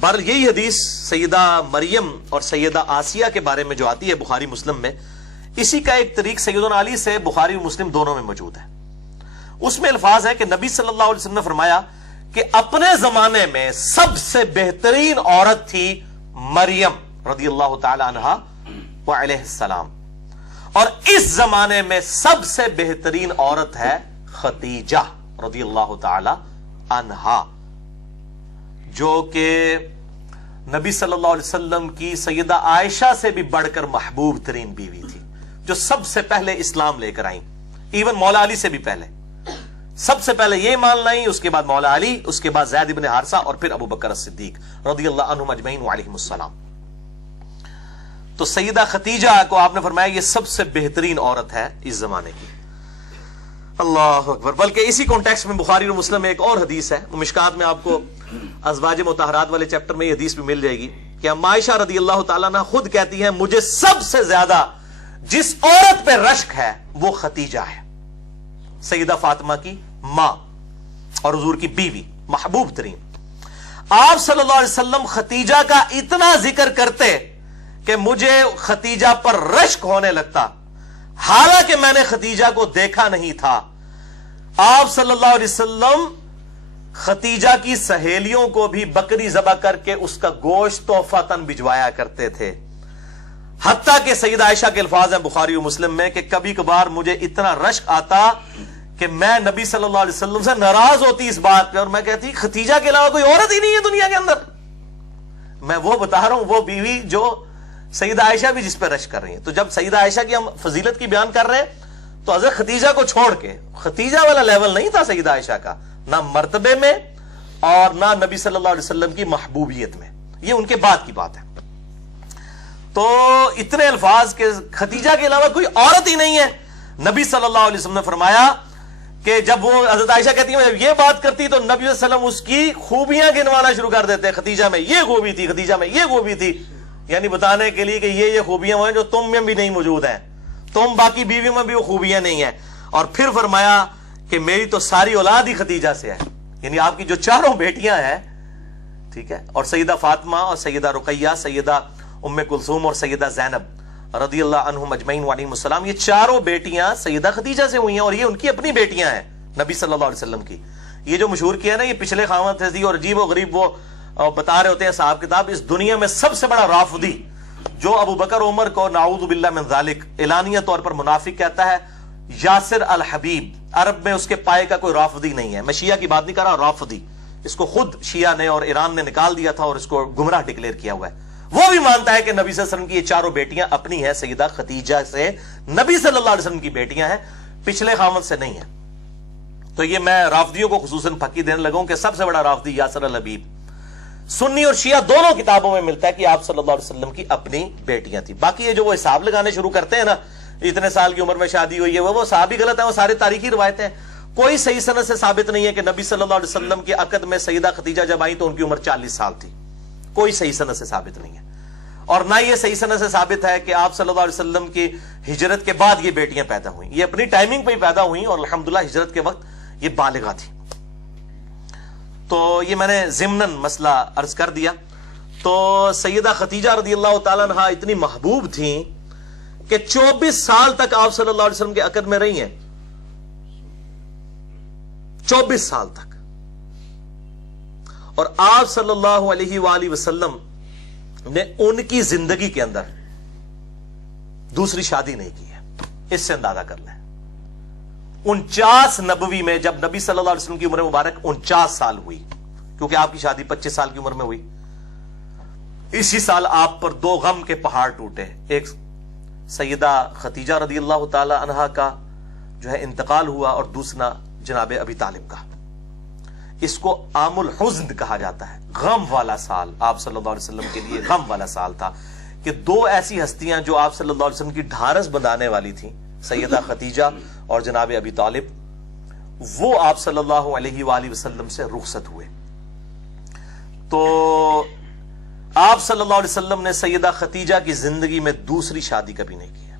بہرحال یہی حدیث سیدہ مریم اور سیدہ آسیہ کے بارے میں جو آتی ہے بخاری مسلم میں، اسی کا ایک طریق سیدنا علی سے بخاری اور مسلم دونوں میں موجود ہے۔ اس میں الفاظ ہے کہ نبی صلی اللہ علیہ وسلم نے فرمایا کہ اپنے زمانے میں سب سے بہترین عورت تھی مریم رضی اللہ تعالی عنہا وعلیہ السلام، اور اس زمانے میں سب سے بہترین عورت ہے خدیجہ رضی اللہ تعالی عنہا، جو کہ نبی صلی اللہ علیہ وسلم کی سیدہ عائشہ سے بھی بڑھ کر محبوب ترین بیوی تھی، جو سب سے پہلے اسلام لے کر آئیں، ایون مولا علی سے بھی پہلے، سب سے پہلے یہ مان لائیں، اس کے بعد مولا علی، اس کے بعد زید بن حارثہ، اور پھر ابو بکر الصدیق رضی اللہ عنہم اجمعین وعلیہم السلام۔ تو سیدہ خدیجہ کو آپ نے فرمایا یہ سب سے بہترین عورت ہے اس زمانے کی۔ اللہ اکبر۔ بلکہ اسی کانٹیکسٹ میں بخاری اور مسلم میں ایک اور حدیث ہے، مشکات میں آپ کو ازواج مطہرات والے چیپٹر میں یہ حدیث بھی مل جائے گی کہ اما عائشہ رضی اللہ تعالیٰ عنہ خود کہتی ہیں مجھے سب سے زیادہ جس عورت پہ رشک ہے وہ خدیجہ ہے، سیدہ فاطمہ کی ماں اور حضور کی بیوی، محبوب ترین۔ آپ صلی اللہ علیہ وسلم خدیجہ کا اتنا ذکر کرتے کہ مجھے خدیجہ پر رشک ہونے لگتا، حالانکہ میں نے خدیجہ کو دیکھا نہیں تھا۔ آپ صلی اللہ علیہ وسلم خدیجہ کی سہیلیوں کو بھی بکری ذبح کر کے اس کا گوشت تحفۃً بھجوایا کرتے تھے، حتیٰ کہ سیدہ عائشہ کے الفاظ ہیں بخاری و مسلم میں کہ کبھی کبھار مجھے اتنا رشک آتا کہ میں نبی صلی اللہ علیہ وسلم سے ناراض ہوتی اس بات پہ، اور میں کہتی خدیجہ کے علاوہ کوئی عورت ہی نہیں ہے دنیا کے اندر۔ میں وہ بتا رہا ہوں، وہ بیوی جو سیدہ عائشہ بھی جس پہ رشک کر رہی ہیں۔ تو جب سیدہ عائشہ کی ہم فضیلت کی بیان کر رہے ہیں تو حضرت خدیجہ کو چھوڑ کے، خدیجہ والا لیول نہیں تھا سیدہ عائشہ کا، نہ مرتبے میں اور نہ نبی صلی اللہ علیہ وسلم کی محبوبیت میں، یہ ان کے بعد کی بات ہے۔ تو اتنے الفاظ کہ خدیجہ کے علاوہ کوئی عورت ہی نہیں ہے۔ نبی صلی اللہ علیہ وسلم نے فرمایا کہ جب وہ حضرت عائشہ کہتی ہیں جب یہ بات کرتی تو نبی صلی اللہ علیہ وسلم اس کی خوبیاں گنوانا شروع کر دیتے، خدیجہ میں یہ خوبی تھی، خدیجہ میں یہ خوبی تھی، یعنی بتانے کے لیے کہ یہ خوبیاں ہیں جو تم میں بھی نہیں موجود ہیں، تم باقی بیویوں میں بھی وہ خوبیاں نہیں ہیں۔ اور پھر فرمایا کہ میری تو ساری اولاد ہی خدیجہ سے ہے، یعنی آپ کی جو چاروں بیٹیاں ہیں، ٹھیک ہے، اور سیدہ فاطمہ اور سیدہ رقیہ، سیدہ ام کلثوم اور سیدہ زینب رضی اللہ عنہم اجمعین وعلیہم السلام، یہ چاروں بیٹیاں سیدہ خدیجہ سے ہوئی ہیں، اور یہ ان کی اپنی بیٹیاں ہیں نبی صلی اللہ علیہ وسلم کی۔ یہ جو مشہور کیا نا، یہ پچھلے خاوند تھے اور عجیب و غریب وہ بتا رہے ہوتے ہیں صاحب کتاب، اس دنیا میں سب سے بڑا رافضی جو ابو بکر عمر کو نعوذ باللہ من ذالک اعلانیہ طور پر منافق کہتا ہے، یاسر الحبیب، عرب میں اس کے پائے کا کوئی رافضی نہیں ہے۔ میں شیعہ کی بات نہیں کر رہا، رافضی، اس کو خود شیعہ نے اور ایران نے نکال دیا تھا اور اس کو گمراہ ڈکلیئر کیا ہوا ہے۔ وہ بھی مانتا ہے کہ نبی صلی اللہ علیہ وسلم کی یہ چاروں بیٹیاں اپنی ہیں، سیدہ خدیجہ سے نبی صلی اللہ علیہ وسلم کی بیٹیاں ہیں، پچھلے خامد سے نہیں ہیں۔ تو یہ میں رافضیوں کو خصوصاً پھکی دینے لگوں کہ سب سے بڑا رافضی یاسر الحبیب، سنی اور شیعہ دونوں کتابوں میں ملتا ہے کہ آپ صلی اللہ علیہ وسلم کی اپنی بیٹیاں تھیں۔ باقی یہ جو وہ حساب لگانے شروع کرتے ہیں نا، اتنے سال کی عمر میں شادی ہوئی ہے، وہ صحابی غلط ہے، وہ سارے تاریخی روایتیں ہیں۔ کوئی صحیح سند سے ثابت نہیں ہے کہ نبی صلی اللہ علیہ وسلم کے عقد میں سیدہ خدیجہ جب آئی تو ان کی عمر 40 سال تھی، کوئی صحیح سند سے ثابت نہیں ہے۔ اور نہ یہ صحیح سند سے ثابت ہے کہ آپ صلی اللہ علیہ وسلم کی ہجرت کے بعد یہ بیٹیاں پیدا ہوئیں، یہ اپنی ٹائمنگ پہ ہی پیدا ہوئیں اور الحمدللہ ہجرت کے وقت یہ بالغہ تھی۔ تو یہ میں نے ضمناً مسئلہ عرض کر دیا۔ تو سیدہ خدیجہ رضی اللہ تعالیٰ عنہا اتنی محبوب تھیں کہ 24 سال تک آپ صلی اللہ علیہ وسلم کے عقد میں رہی ہیں، 24 سال تک، اور آپ صلی اللہ علیہ وآلہ وسلم نے ان کی زندگی کے اندر دوسری شادی نہیں کی ہے۔ اس سے اندازہ کر لیں 49 نبوی میں جب نبی صلی اللہ علیہ وسلم کی عمر مبارک 49 سال ہوئی، کیونکہ آپ کی شادی 25 سال کی عمر میں ہوئی، اسی سال آپ پر 2 غم کے پہاڑ ٹوٹے، ایک سیدہ خدیجہ رضی اللہ تعالی عنہا کا جو ہے انتقال ہوا، اور دوسرا جناب ابی طالب کا۔ اس کو عام الحزن کہا جاتا ہے، غم والا سال آپ صلی اللہ علیہ وسلم کے لیے غم والا سال تھا کہ 2 ایسی ہستیاں جو آپ صلی اللہ علیہ وسلم کی ڈھارس بندھانے والی تھیں، سیدہ خدیجہ اور جناب ابی طالب، وہ آپ صلی اللہ علیہ وآلہ وسلم سے رخصت ہوئے۔ تو آپ صلی اللہ علیہ وسلم نے سیدہ خدیجہ کی زندگی میں دوسری شادی کبھی نہیں کی ہے۔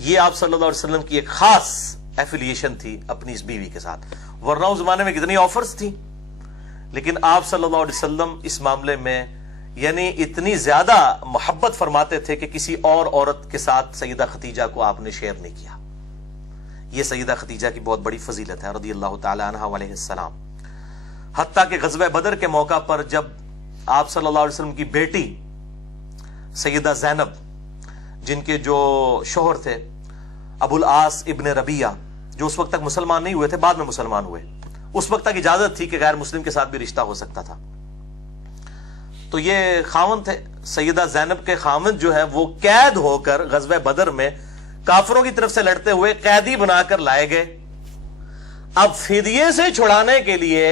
یہ آپ صلی اللہ علیہ وسلم کی ایک خاص ایفیلیشن تھی اپنی اس بیوی کے ساتھ، ورنہ اس زمانے میں کتنی آفرز تھیں، لیکن آپ صلی اللہ علیہ وسلم اس معاملے میں یعنی اتنی زیادہ محبت فرماتے تھے کہ کسی اور عورت کے ساتھ سیدہ خدیجہ کو آپ نے شیئر نہیں کیا. یہ سیدہ خدیجہ کی بہت بڑی فضیلت ہے رضی اللہ تعالی عنہا علیہ السلام. حتیٰ کہ غزوہ بدر کے موقع پر جب آپ صلی اللہ علیہ وسلم کی بیٹی سیدہ زینب، جن کے جو شوہر تھے ابو العاص ابن ربیعہ، جو اس وقت تک مسلمان نہیں ہوئے تھے، بعد میں مسلمان ہوئے، اس وقت تک اجازت تھی کہ غیر مسلم کے ساتھ بھی رشتہ ہو سکتا تھا. تو یہ خاوند تھے، سیدہ زینب کے خاوند جو ہے وہ قید ہو کر غزوہ بدر میں کافروں کی طرف سے لڑتے ہوئے قیدی بنا کر لائے گئے. اب فدیے سے چھڑانے کے لیے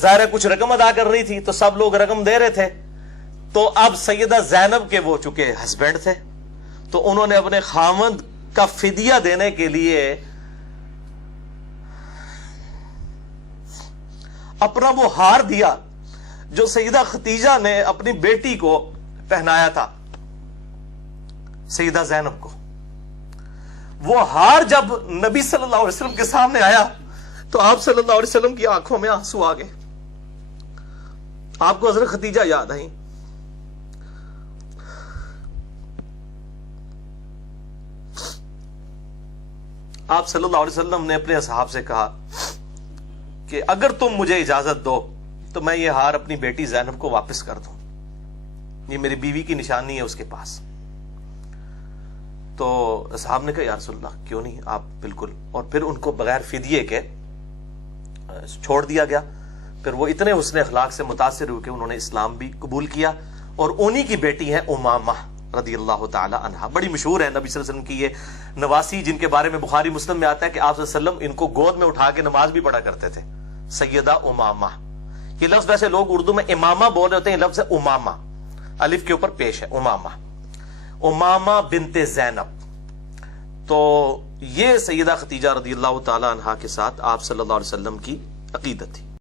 ظاہر کچھ رقم ادا کر رہی تھی تو سب لوگ رقم دے رہے تھے. تو اب سیدہ زینب کے وہ چونکہ ہسبینڈ تھے تو انہوں نے اپنے خاوند کا فدیہ دینے کے لیے اپنا وہ ہار دیا جو سیدہ خدیجہ نے اپنی بیٹی کو پہنایا تھا، سیدہ زینب کو. وہ ہار جب نبی صلی اللہ علیہ وسلم کے سامنے آیا تو آپ صلی اللہ علیہ وسلم کی آنکھوں میں آنسو آ گئے. آپ کو حضرت خدیجہ یاد آئی. آپ صلی اللہ علیہ وسلم نے اپنے اصحاب سے کہا کہ اگر تم مجھے اجازت دو تو میں یہ ہار اپنی بیٹی زینب کو واپس کر دوں، یہ میری بیوی کی نشانی ہے اس کے پاس. تو اصحاب نے کہا یا رسول اللہ کیوں نہیں، آپ بالکل. اور پھر ان کو بغیر فدیے کے چھوڑ دیا گیا. پھر وہ اتنے حسن اخلاق سے متاثر ہوئے کہ انہوں نے اسلام بھی قبول کیا. اور انہی کی بیٹی ہے امامہ رضی اللہ تعالی عنہا. بڑی مشہور ہے نبی صلی اللہ علیہ وسلم کی یہ نواسی، جن کے بارے میں بخاری مسلم میں آتا ہے کہ آپ صلی اللہ علیہ وسلم ان کو گود میں اٹھا کے نماز بھی پڑھا کرتے تھے. سیدہ امامہ، یہ لفظ ویسے لوگ اردو میں امامہ بول رہے ہوتے ہیں، یہ لفظ ہے امامہ، الف کے اوپر پیش ہے امامہ، امامہ بنت زینب. تو یہ سیدہ خدیجہ رضی اللہ تعالی عنہا کے ساتھ آپ صلی اللہ علیہ وسلم کی عقیدت تھی.